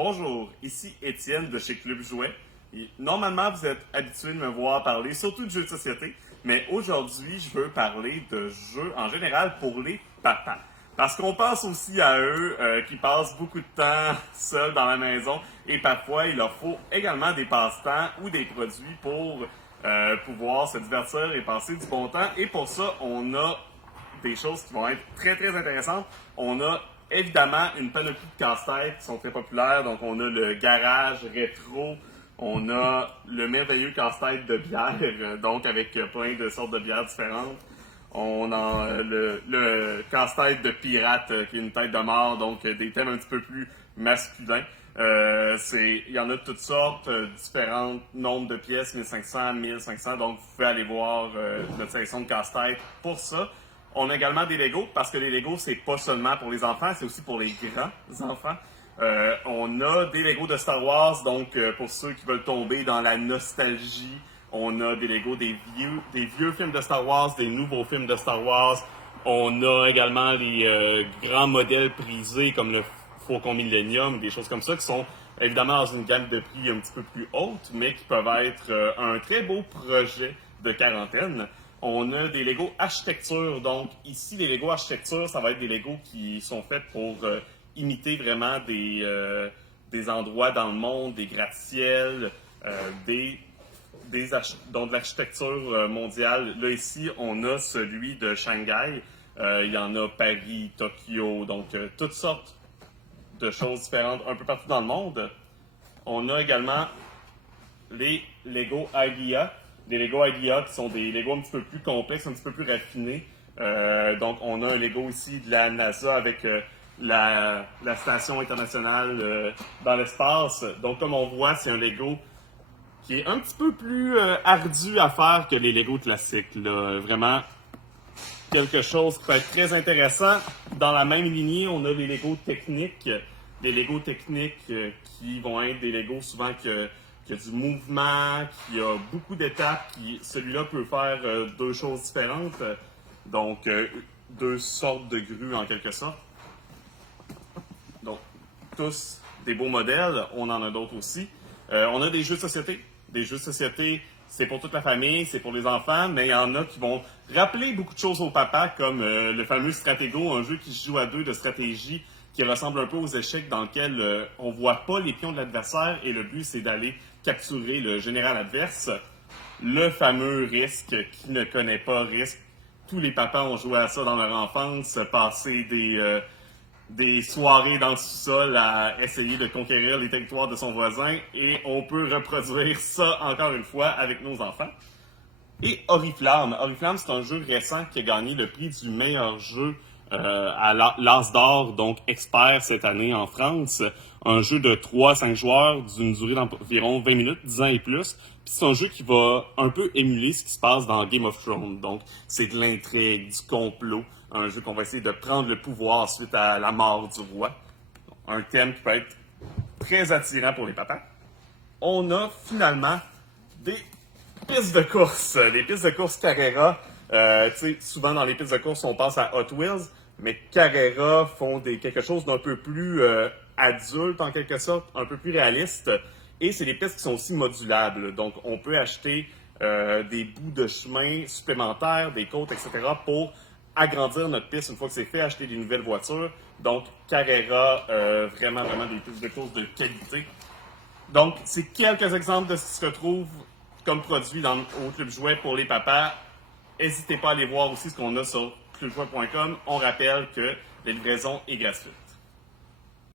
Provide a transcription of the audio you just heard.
Bonjour, ici Étienne de chez Club Jouet. Et normalement, vous êtes habitué de me voir parler surtout de jeux de société, mais aujourd'hui, je veux parler de jeux en général pour les papas. Parce qu'on pense aussi à eux qui passent beaucoup de temps seuls dans la maison et parfois il leur faut également des passe-temps ou des produits pour pouvoir se divertir et passer du bon temps. Et pour ça, on a des choses qui vont être très très intéressantes. On a évidemment une panoplie de casse-têtes qui sont très populaires. Donc on a le garage rétro, on a le merveilleux casse-tête de bière, donc avec plein de sortes de bières différentes. On a le casse-tête de pirate qui est une tête de mort, donc des thèmes un petit peu plus masculins. Il y en a de toutes sortes, différents nombres de pièces, 1500, 1500, donc vous pouvez aller voir notre sélection de casse-tête pour ça. On a également des Legos, parce que les Legos, c'est pas seulement pour les enfants, c'est aussi pour les grands enfants. On a des Legos de Star Wars, donc pour ceux qui veulent tomber dans la nostalgie, on a des Legos des vieux films de Star Wars, des nouveaux films de Star Wars. On a également les grands modèles prisés comme le Faucon Millennium, des choses comme ça, qui sont évidemment dans une gamme de prix un petit peu plus haute, mais qui peuvent être un très beau projet de quarantaine. On a des Legos architecture, donc ici les Legos architecture, ça va être des Legos qui sont faits pour imiter vraiment des endroits dans le monde, des gratte-ciels, donc de l'architecture mondiale. Là ici, on a celui de Shanghai, il y en a Paris, Tokyo, donc toutes sortes de choses différentes un peu partout dans le monde. On a également les Lego Idea. Des Lego Idea qui sont des Lego un petit peu plus complexes, un petit peu plus raffinés. Donc, on a un Lego ici de la NASA avec la station internationale dans l'espace. Donc, comme on voit, c'est un Lego qui est un petit peu plus ardu à faire que les Lego classiques. Là. Vraiment, quelque chose qui peut être très intéressant. Dans la même lignée, on a les Lego techniques. Des Lego techniques qui vont être des Lego souvent qui a du mouvement, qui a beaucoup d'étapes. Celui-là peut faire deux choses différentes. Donc, deux sortes de grues en quelque sorte. Donc, tous des beaux modèles. On en a d'autres aussi. On a des jeux de société. Des jeux de société, c'est pour toute la famille, c'est pour les enfants, mais il y en a qui vont rappeler beaucoup de choses au papa, comme le fameux Stratego, un jeu qui se joue à deux de stratégie, qui ressemble un peu aux échecs dans lequel on voit pas les pions de l'adversaire et le but c'est d'aller capturer le général adverse. Le fameux Risque, qui ne connaît pas Risque. Tous les papas ont joué à ça dans leur enfance, passer des soirées dans le sous-sol à essayer de conquérir les territoires de son voisin et on peut reproduire ça encore une fois avec nos enfants. Et Oriflamme. Oriflamme, c'est un jeu récent qui a gagné le prix du meilleur jeu à l'As d'or, donc expert cette année en France. Un jeu de 3 à 5 joueurs d'une durée d'environ 20 minutes, 10 ans et plus. Puis c'est un jeu qui va un peu émuler ce qui se passe dans Game of Thrones. Donc c'est de l'intrigue, du complot. Un jeu qu'on va essayer de prendre le pouvoir suite à la mort du roi. Un thème qui peut être très attirant pour les papas. On a finalement des pistes de course. Les pistes de course Carrera. Souvent dans les pistes de course, on pense à Hot Wheels, mais Carrera font quelque chose d'un peu plus adulte en quelque sorte, un peu plus réaliste. Et c'est des pistes qui sont aussi modulables. Donc, on peut acheter des bouts de chemin supplémentaires, des côtes, etc. pour agrandir notre piste une fois que c'est fait, acheter des nouvelles voitures. Donc, Carrera, vraiment des pistes de course de qualité. Donc, c'est quelques exemples de ce qui se retrouve comme produit au Club Jouet pour les papas. N'hésitez pas à aller voir aussi ce qu'on a sur clubjouet.com. On rappelle que la livraison est gratuite.